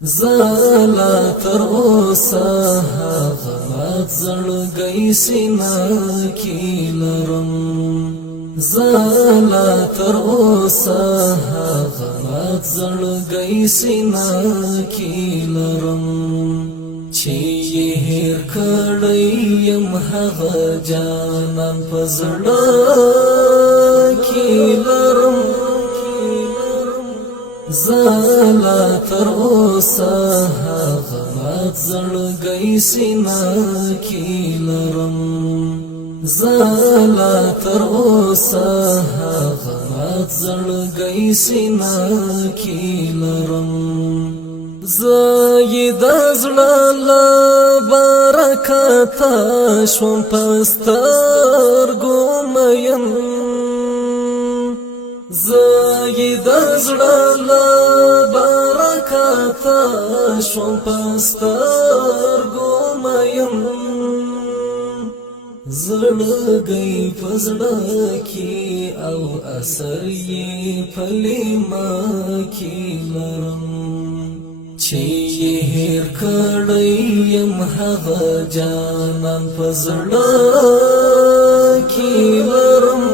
زالا تر اوسه هغه زړګی سینه کې لرم زالا تر اوسه هغه زړګی سینه کې لرم چې یې هېر کړی یم هغه جانان په زړه کې لرم زالا تر اوسه هغه زړګی سینه کې لرم زالا تر اوسه هغه زړګی سینه کې لرم زید زړه له برکته شوم په سترګو مین زید زړه له برکته شوم په سترګو مین زړګی په زړه کې او اثر یې په لیما کې لرم چې یې هېر کړی یم هغه جانان په زړه کې لرم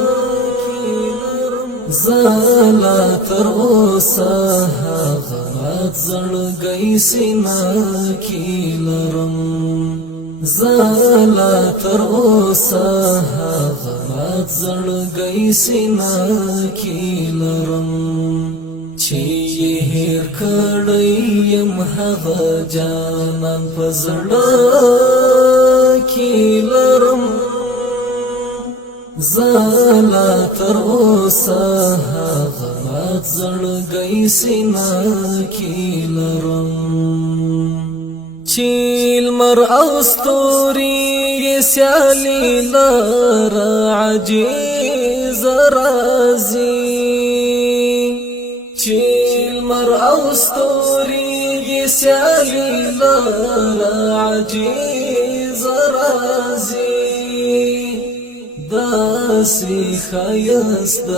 زالا تر اوسه هغه زړګی سینه کې لرم زالا تر اوسه هغه زړګی سینه کې لرم چې یې هېر کړی یم هغه جانان په زړه کې لرم زالا تر اوسه هغه زړګی سینه کې لرم چې لمر او ستوري سیالي لره عجیز رازي چې لمر او ستوري سیالي لره عجیز رازي داسې ښایست د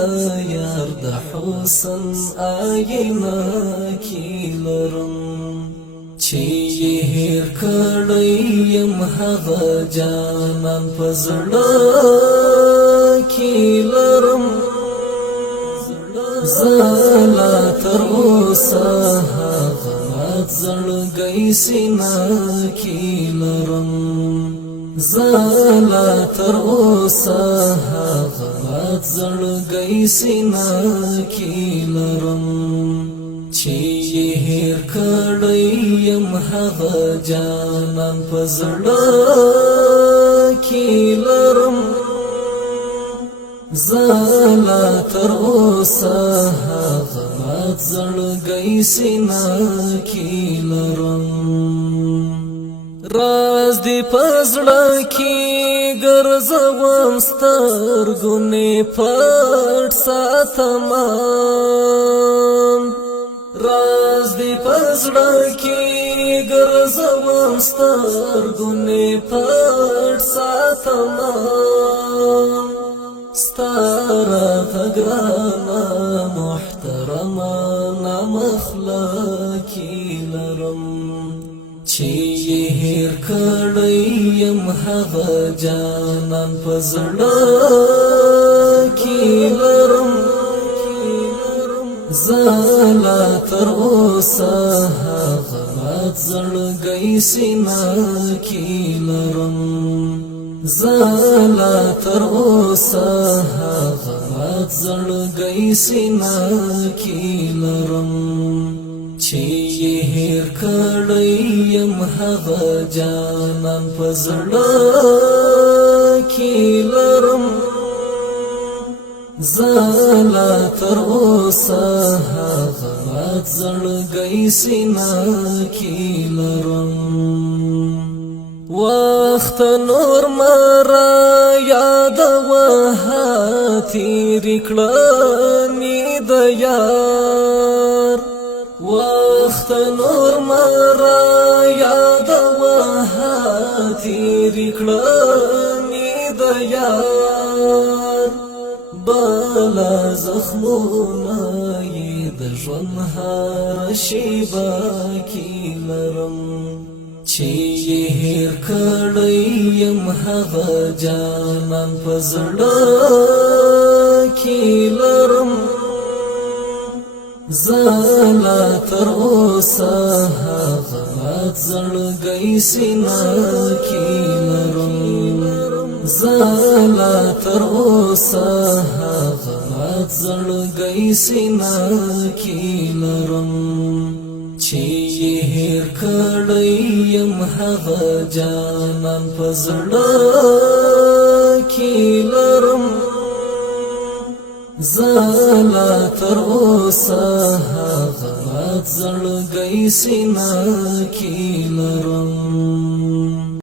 یار د حسن آینه کې لرم چې یې هېر کړی یم هغه جانان په زړه کې لرم زالا تر اوسه هغه زړګی سینه کې لرم زالا تر اوسه هغه زړګی سینه کې لرم چې یې هېر کړی یم هغه جانان په زړه کې لرم زالا تر اوسه هغه زړګی سینه کې لرم راز دی پزړه کې ګرځوم سترګونه پټ ساتم راز دی پزړه کې ګرځوم سترګونه پټ ساتم ستاره ګرانه محترمه نامخلقي لرم چې یې هېر کړی یم هغه جانان په زړه کې لرم زالا تر اوسه هغه زړګی سینه کې لرم زالا تر اوسه هغه زړګی سینه کې لرم چې یې هېر کړی یم هغه جانان په زړه کې لرم زالا تر اوسه هغه زړګی سینه کې لرم وخت نور مرا یاد وه تیرې کړنې د یار وخت نور مرا یاد وه تیرې کړنې د یار بلا زخمونه یې د ژوند هر شیبه کې چې هیر کړی یم هغه جانان په زړه کې لرم زالا تر اوسه هغه زړګی سینه کې لرم زالا تر اوسه هغه زړګی سینه کې لرم چې هیر کړی یم هغه جانان په زړه کې لرم زالا تر اوسه هغه زړګی سینه کې لرم